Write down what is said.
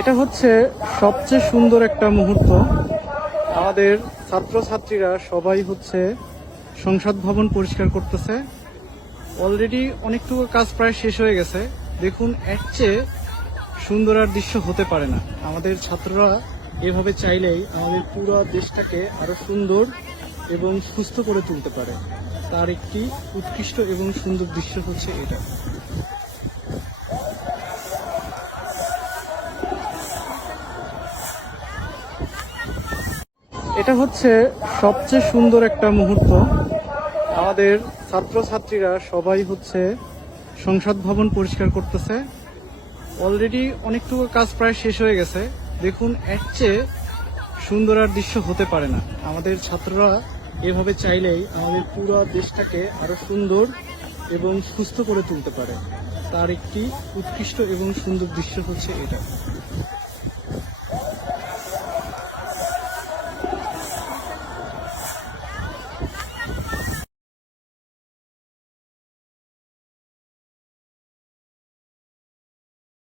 এটা হচ্ছে সবচেয়ে সুন্দর একটা মুহূর্ত। আমাদের ছাত্রছাত্রীরা সবাই হচ্ছে সংসদ ভবন পরিষ্কার করতেছে। অলরেডি অনেকটুকু কাজ প্রায় শেষ হয়ে গেছে। দেখুন, এর চেয়ে সুন্দর আর দৃশ্য হতে পারে না। আমাদের ছাত্ররা এভাবে চাইলেই আমাদের পুরো দেশটাকে আরও সুন্দর এবং সুস্থ করে তুলতে পারে। তার একটি উৎকৃষ্ট এবং সুন্দর দৃশ্য হচ্ছে এটা। এটা হচ্ছে সবচেয়ে সুন্দর একটা মুহূর্ত। আমাদের ছাত্রছাত্রীরা সবাই হচ্ছে সংসদ ভবন পরিষ্কার করতেছে। অলরেডি অনেকটুকু কাজ প্রায় শেষ হয়ে গেছে। দেখুন, এর চেয়ে সুন্দর আর দৃশ্য হতে পারে না। আমাদের ছাত্ররা এভাবে চাইলেই আমাদের পুরো দেশটাকে আরও সুন্দর এবং সুস্থ করে তুলতে পারে। তার একটি উৎকৃষ্ট এবং সুন্দর দৃশ্য হচ্ছে এটা।